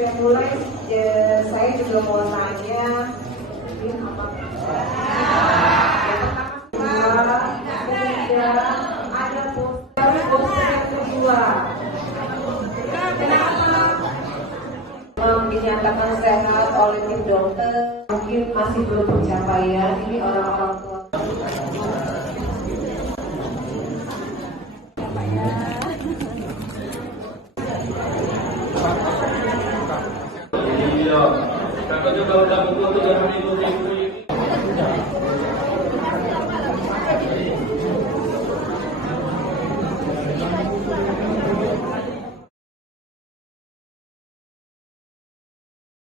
saya mulai, saya juga mau tanya, ini apa? Kemudian ada poster yang kedua. Kenapa? Dinyatakan sehat oleh tim dokter, mungkin masih belum pencapaian. Ini orang-orang tua. Iya, kakak juga udah mengikuti